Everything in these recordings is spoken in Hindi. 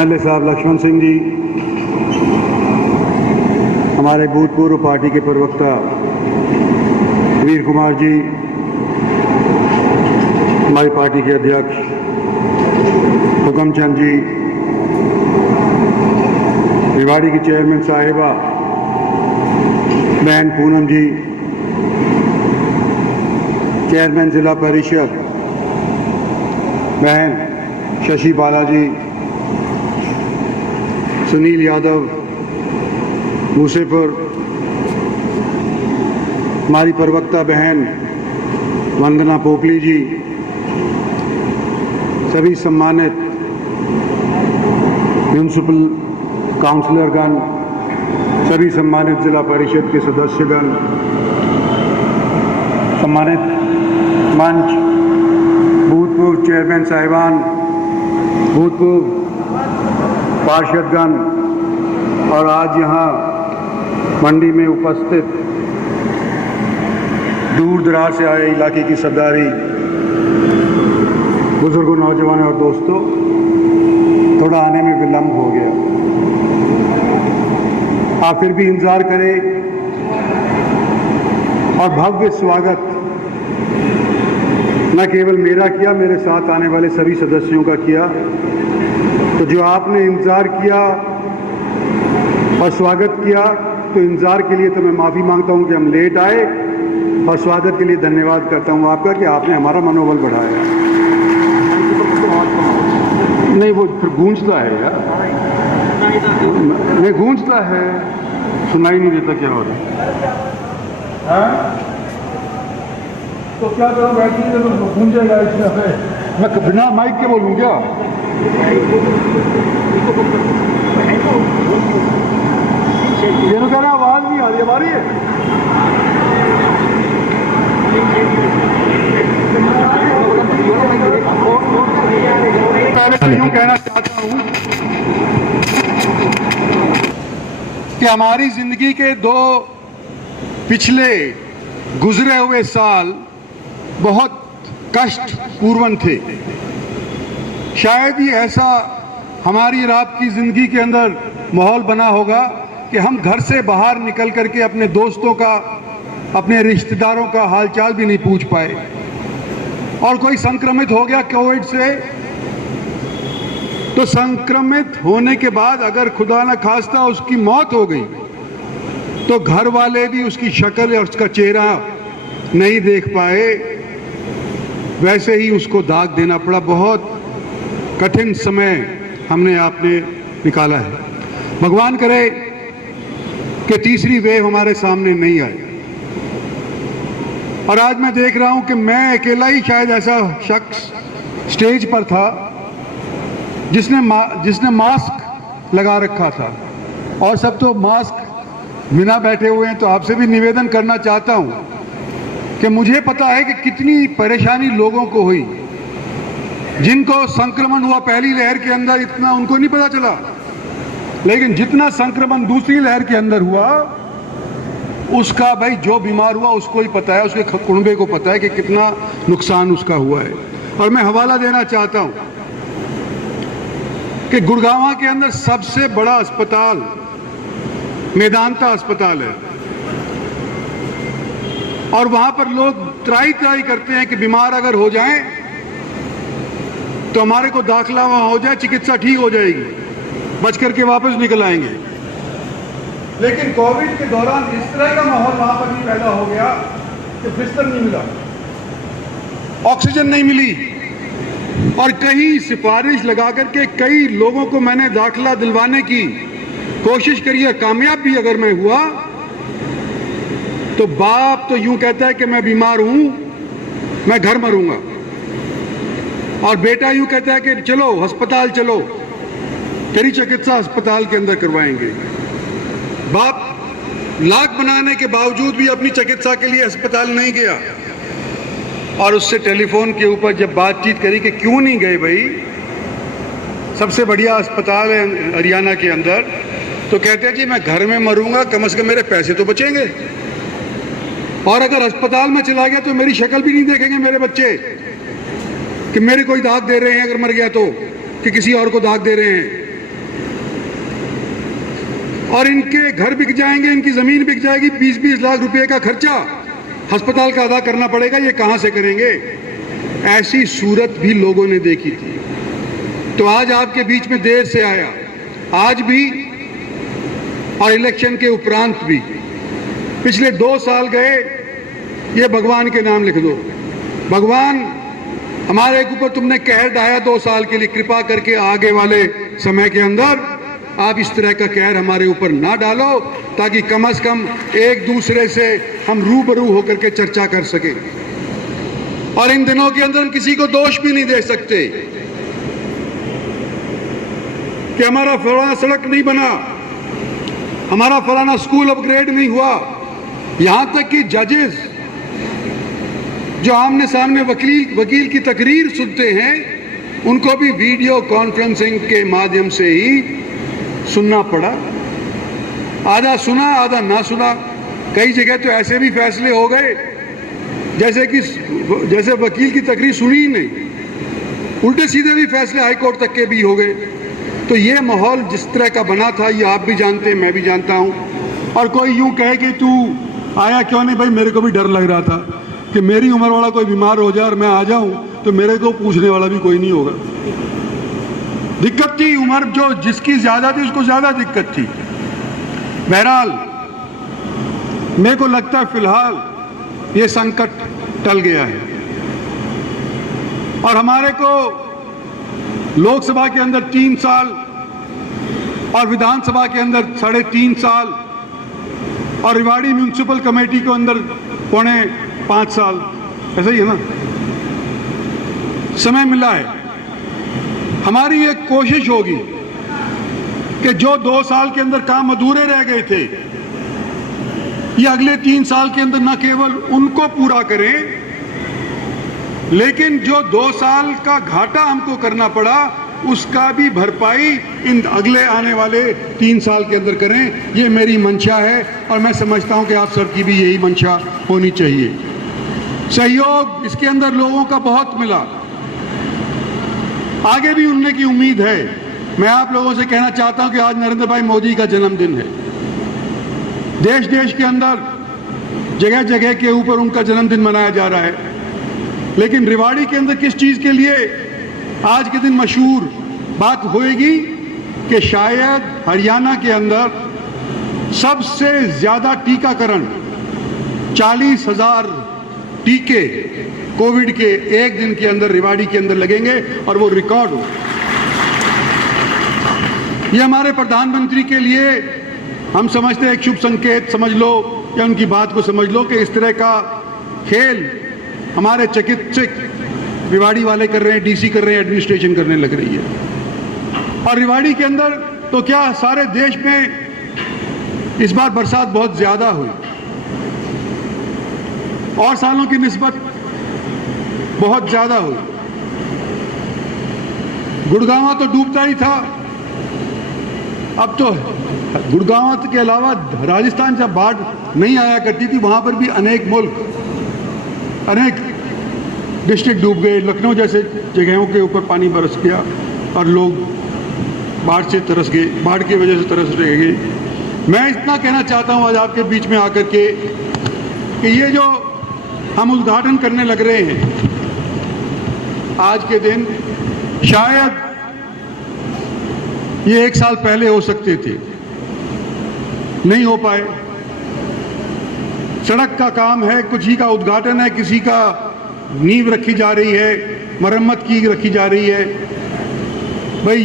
एमएलए साहब लक्ष्मण सिंह जी, हमारे भूतपूर्व पार्टी के प्रवक्ता वीर कुमार जी, हमारी पार्टी के अध्यक्ष हुकमचंद जी, रेवाड़ी की चेयरमैन साहिबा बहन पूनम जी, चेयरमैन जिला परिषद बहन शशि बालाजी, सुनील यादव मूसेपुर, हमारी प्रवक्ता बहन वंदना पोपली जी, सभी सम्मानित म्यूनसिपल काउंसलरगण, सभी सम्मानित जिला परिषद के सदस्यगण, सम्मानित मंच, भूतपूर्व चेयरमैन साहिबान, भूतपूर्व पार्षदगण और आज यहाँ मंडी में उपस्थित दूर दराज से आए इलाके की सरदारी, बुजुर्गों, नौजवानों और दोस्तों, थोड़ा आने में विलंब हो गया। आप फिर भी इंतजार करें और भव्य स्वागत न केवल मेरा किया, मेरे साथ आने वाले सभी सदस्यों का किया। तो जो आपने इंतजार किया और स्वागत किया, तो इंतजार के लिए तो मैं माफ़ी मांगता हूं कि हम लेट आए, और स्वागत के लिए धन्यवाद करता हूं आपका कि आपने हमारा मनोबल बढ़ाया। नहीं, वो फिर गूंजता है यार, नहीं गूंजता है, सुनाई नहीं देता क्या हो रहा है। तो क्या करूं, बैठिए तो गूंजेगा इसमें, मैं बिना माइक के बोलूं क्या? ये तो कह रहा आवाज नहीं आ रही, हमारी है। पहले यूं कहना चाहता हूं कि हमारी जिंदगी के दो पिछले गुजरे हुए साल बहुत कष्ट पूर्वक थे। शायद ही ऐसा हमारी और आपकी जिंदगी के अंदर माहौल बना होगा कि हम घर से बाहर निकल करके अपने दोस्तों का, अपने रिश्तेदारों का हालचाल भी नहीं पूछ पाए। और कोई संक्रमित हो गया कोविड से, तो संक्रमित होने के बाद अगर खुदा न खास्ता उसकी मौत हो गई, तो घर वाले भी उसकी शक्ल या उसका चेहरा नहीं देख पाए, वैसे ही उसको दाग देना पड़ा। बहुत कठिन समय हमने आपने निकाला है। भगवान करे कि तीसरी वेव हमारे सामने नहीं आए। और आज मैं देख रहा हूं कि मैं अकेला ही शायद ऐसा शख्स स्टेज पर था जिसने मास्क लगा रखा था, और सब तो मास्क बिना बैठे हुए हैं। तो आपसे भी निवेदन करना चाहता हूं कि मुझे पता है कि कितनी परेशानी लोगों को हुई, जिनको संक्रमण हुआ पहली लहर के अंदर इतना उनको नहीं पता चला, लेकिन जितना संक्रमण दूसरी लहर के अंदर हुआ उसका, भाई जो बीमार हुआ उसको ही पता है, उसके कुनबे को पता है कि कितना नुकसान उसका हुआ है। और मैं हवाला देना चाहता हूं कि गुड़गांव के अंदर सबसे बड़ा अस्पताल मेदांता अस्पताल है, और वहां पर लोग ट्राई करते हैं कि बीमार अगर हो जाएं तो हमारे को दाखिला वहां हो जाए, चिकित्सा ठीक हो जाएगी, बच करके वापस निकल आएंगे। लेकिन कोविड के दौरान इस तरह का माहौल वहां पर भी पैदा हो गया कि बिस्तर नहीं मिला, ऑक्सीजन नहीं मिली, और कई सिफारिश लगा करके कई लोगों को मैंने दाखिला दिलवाने की कोशिश करी है। कामयाब भी अगर मैं हुआ तो बाप तो यूं कहता है कि मैं बीमार हूं, मैं घर मरूंगा, और बेटा यूं कहता है कि चलो अस्पताल चलो, तेरी चिकित्सा अस्पताल के अंदर करवाएंगे। बाप लाख बनाने के बावजूद भी अपनी चिकित्सा के लिए अस्पताल नहीं गया, और उससे टेलीफोन के ऊपर जब बातचीत करी कि क्यों नहीं गए भाई, सबसे बढ़िया अस्पताल है हरियाणा के अंदर, तो कहते हैं जी मैं घर में मरूंगा, कम से कम मेरे पैसे तो बचेंगे, और अगर अस्पताल में चला गया तो मेरी शक्ल भी नहीं देखेंगे मेरे बच्चे कि मेरे कोई दाग दे रहे हैं अगर मर गया तो, कि किसी और को दाग दे रहे हैं। और इनके घर बिक जाएंगे, इनकी ज़मीन बिक जाएगी, 20-20 लाख रुपए का खर्चा अस्पताल का अदा करना पड़ेगा, ये कहाँ से करेंगे? ऐसी सूरत भी लोगों ने देखी थी। तो आज आपके बीच में देर से आया, आज भी और इलेक्शन के उपरांत भी। पिछले 2 साल गए, ये भगवान के नाम लिख दो। भगवान हमारे ऊपर तुमने कहर ढाया 2 साल के लिए, कृपा करके आगे वाले समय के अंदर आप इस तरह का कहर हमारे ऊपर ना डालो, ताकि कम से कम एक दूसरे से हम रूबरू होकर के चर्चा कर सके। और इन दिनों के अंदर हम किसी को दोष भी नहीं दे सकते कि हमारा फलाना सड़क नहीं बना, हमारा फलाना स्कूल अपग्रेड नहीं हुआ। यहां तक कि जजेस जो आमने सामने वकील की तकरीर सुनते हैं, उनको भी वीडियो कॉन्फ्रेंसिंग के माध्यम से ही सुनना पड़ा। आधा सुना, आधा ना सुना। कई जगह तो ऐसे भी फैसले हो गए जैसे वकील की तकरीर सुनी ही नहीं, उल्टे सीधे भी फैसले हाईकोर्ट तक के भी हो गए। तो ये माहौल जिस तरह का बना था, ये आप भी जानते हैं, मैं भी जानता हूँ। और कोई यूं कहे कि तू आया क्यों नहीं? भाई मेरे को भी डर लग रहा था कि मेरी उम्र वाला कोई बीमार हो जाए और मैं आ जाऊं तो मेरे को पूछने वाला भी कोई नहीं होगा। दिक्कत थी, उम्र जो जिसकी ज्यादा थी उसको ज्यादा दिक्कत थी। बहरहाल मेरे को लगता है फिलहाल ये संकट टल गया है और हमारे को लोकसभा के अंदर 3 साल और विधानसभा के अंदर 3.5 साल और रेवाड़ी म्यूनिसिपल कमेटी के अंदर 4.5 साल, ऐसा ही है ना, समय मिला है। हमारी एक कोशिश होगी कि जो 2 साल के अंदर काम अधूरे रह गए थे, ये अगले 3 साल के अंदर न केवल उनको पूरा करें, लेकिन जो 2 साल का घाटा हमको करना पड़ा उसका भी भरपाई इन अगले आने वाले 3 साल के अंदर करें। ये मेरी मंशा है और मैं समझता हूं कि आप सबकी भी यही मंशा होनी चाहिए। सहयोग इसके अंदर लोगों का बहुत मिला, आगे भी उनने की उम्मीद है। मैं आप लोगों से कहना चाहता हूं कि आज नरेंद्र भाई मोदी का जन्मदिन है। देश देश के अंदर जगह जगह के ऊपर उनका जन्मदिन मनाया जा रहा है, लेकिन रेवाड़ी के अंदर किस चीज के लिए आज के दिन मशहूर बात होएगी कि शायद हरियाणा के अंदर सबसे ज्यादा टीकाकरण 40,000 टीके कोविड के एक दिन के अंदर रेवाड़ी के अंदर लगेंगे और वो रिकॉर्ड हो। ये हमारे प्रधानमंत्री के लिए हम समझते हैं एक शुभ संकेत समझ लो, या उनकी बात को समझ लो कि इस तरह का खेल हमारे चिकित्सक रेवाड़ी वाले कर रहे हैं, डीसी कर रहे हैं, एडमिनिस्ट्रेशन करने लग रही है। और रेवाड़ी के अंदर तो क्या सारे देश में इस बार बरसात बहुत ज्यादा हुई और सालों की निस्बत बहुत ज्यादा हुई। गुड़गांव तो डूबता ही था, अब तो गुड़गांव के अलावा राजस्थान जब बाढ़ नहीं आया करती थी, वहां पर भी अनेक मुल्क, अनेक डिस्ट्रिक्ट डूब गए। लखनऊ जैसे जगहों के ऊपर पानी बरस गया और लोग बाढ़ से तरस गए, बाढ़ की वजह से तरस रह गए। मैं इतना कहना चाहता हूं आज आपके बीच में आकर के कि ये जो हम उद्घाटन करने लग रहे हैं आज के दिन, शायद ये 1 साल पहले हो सकते थे, नहीं हो पाए। सड़क का काम है, कुछ ही का उद्घाटन है, किसी का नींव रखी जा रही है, मरम्मत की रखी जा रही है। भाई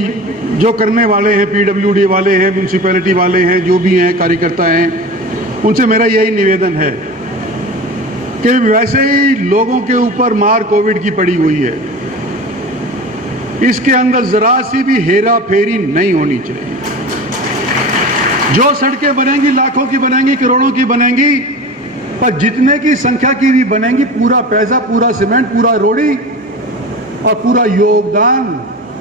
जो करने वाले हैं, पीडब्ल्यूडी वाले हैं, म्यूनसिपैलिटी वाले हैं, जो भी हैं कार्यकर्ता हैं, उनसे मेरा यही निवेदन है कि वैसे ही लोगों के ऊपर मार कोविड की पड़ी हुई है, इसके अंदर जरा सी भी हेरा फेरी नहीं होनी चाहिए। जो सड़कें बनेंगी लाखों की बनेंगी, करोड़ों की बनेंगी, पर जितने की संख्या की भी बनेंगी, पूरा पैसा, पूरा सीमेंट, पूरा रोड़ी और पूरा योगदान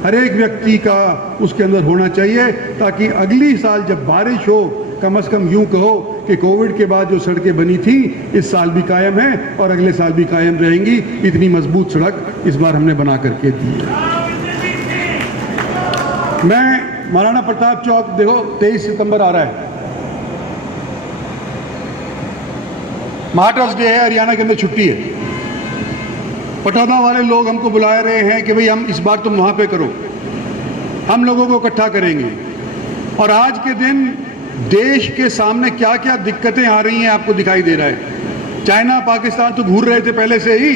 हर एक व्यक्ति का उसके अंदर होना चाहिए, ताकि अगली साल जब बारिश हो, कम से कम यूं कहो कि कोविड के बाद जो सड़कें बनी थी इस साल भी कायम है और अगले साल भी कायम रहेंगी। इतनी मजबूत सड़क इस बार हमने बना करके दी है। मैं महाराणा प्रताप चौक, देखो 23 सितंबर आ रहा है, मार्टर्स डे है, हरियाणा के अंदर छुट्टी है। पटौदा वाले लोग हमको बुला रहे हैं कि भाई हम इस बार तुम वहाँ पे करो, हम लोगों को इकट्ठा करेंगे। और आज के दिन देश के सामने क्या क्या दिक्कतें आ रही हैं आपको दिखाई दे रहा है। चाइना पाकिस्तान तो घूर रहे थे पहले से ही,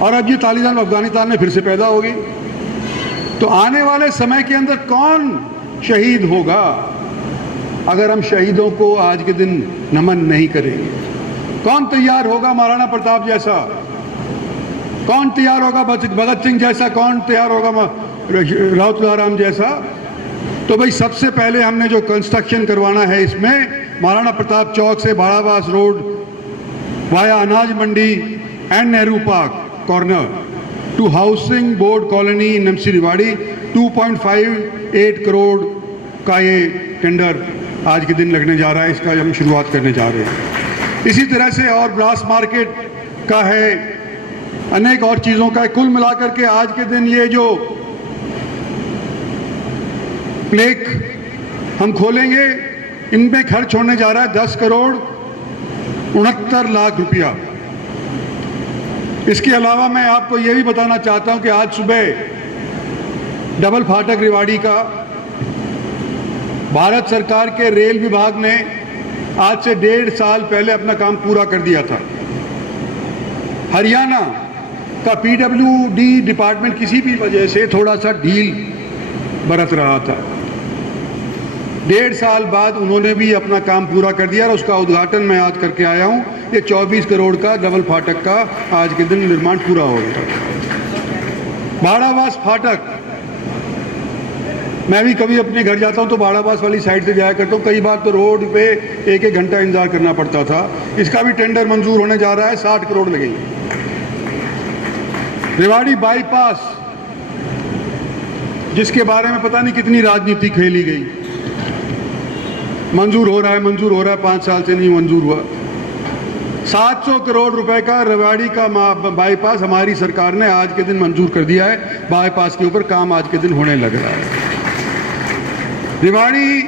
और अब ये तालिबान अफगानिस्तान में फिर से पैदा हो गई। तो आने वाले समय के अंदर कौन शहीद होगा अगर हम शहीदों को आज के दिन नमन नहीं करेंगे? कौन तैयार होगा महाराणा प्रताप जैसा? कौन तैयार होगा भगत सिंह जैसा? कौन तैयार होगा राव तुलाराम जैसा? तो भाई सबसे पहले हमने जो कंस्ट्रक्शन करवाना है इसमें महाराणा प्रताप चौक से बाड़ाबास रोड वाया अनाज मंडी and Nehru park corner to housing board colony Namsi Rewari 2.58 crore का ये टेंडर आज के दिन लगने जा रहा है। इसका हम शुरुआत करने जा रहे हैं। इसी तरह से और ब्रास मार्केट का है, अनेक और चीज़ों का है। कुल मिलाकर के आज के दिन ये जो प्लेक हम खोलेंगे इनमें खर्च होने जा रहा है 10 करोड़ 69 लाख रुपया। इसके अलावा मैं आपको ये भी बताना चाहता हूं कि आज सुबह डबल फाटक रेवाड़ी का भारत सरकार के रेल विभाग ने आज से 1.5 साल पहले अपना काम पूरा कर दिया था। हरियाणा का PWD डिपार्टमेंट किसी भी वजह से थोड़ा सा ढील बरत रहा था। 1.5 साल बाद उन्होंने भी अपना काम पूरा कर दिया और उसका उद्घाटन मैं आज करके आया हूं। ये 24 करोड़ का डबल फाटक का आज के दिन निर्माण पूरा हो गया। बाड़ाबास फाटक, मैं भी कभी अपने घर जाता हूं तो बाड़ाबास वाली साइड से जाया करता हूं। कई बार तो रोड पे 1-1 घंटा इंतजार करना पड़ता था। इसका भी टेंडर मंजूर होने जा रहा है, 60 करोड़ लगेंगे। रेवाड़ी बाईपास, जिसके बारे में पता नहीं कितनी राजनीति खेली गई, मंजूर हो रहा है 5 साल से नहीं मंजूर हुआ। 700 करोड़ रुपए का रेवाड़ी का बाईपास हमारी सरकार ने आज के दिन मंजूर कर दिया है। बाईपास के ऊपर काम आज के दिन होने लग रहा है। रेवाड़ी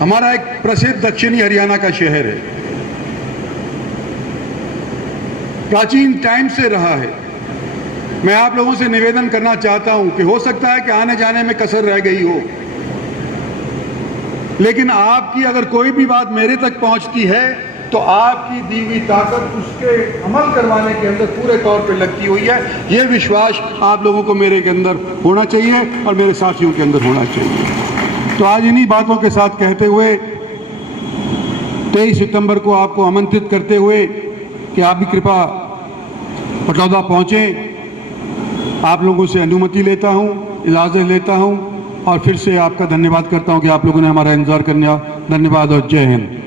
हमारा एक प्रसिद्ध दक्षिणी हरियाणा का शहर है, प्राचीन टाइम से रहा है। मैं आप लोगों से निवेदन करना चाहता हूं कि हो सकता है कि आने जाने में कसर रह गई हो, लेकिन आपकी अगर कोई भी बात मेरे तक पहुंचती है तो आपकी दी हुई ताकत उसके अमल करवाने के अंदर पूरे तौर पे लगती हुई है। ये विश्वास आप लोगों को मेरे के अंदर होना चाहिए और मेरे साथियों के अंदर होना चाहिए। तो आज इन्हीं बातों के साथ कहते हुए 23 सितंबर को आपको आमंत्रित करते हुए कि आप भी कृपा पटौदा पहुँचें, आप लोगों से अनुमति लेता हूँ, इजाज़त लेता हूँ और फिर से आपका धन्यवाद करता हूँ कि आप लोगों ने हमारा इंतज़ार करना। धन्यवाद और जय हिंद।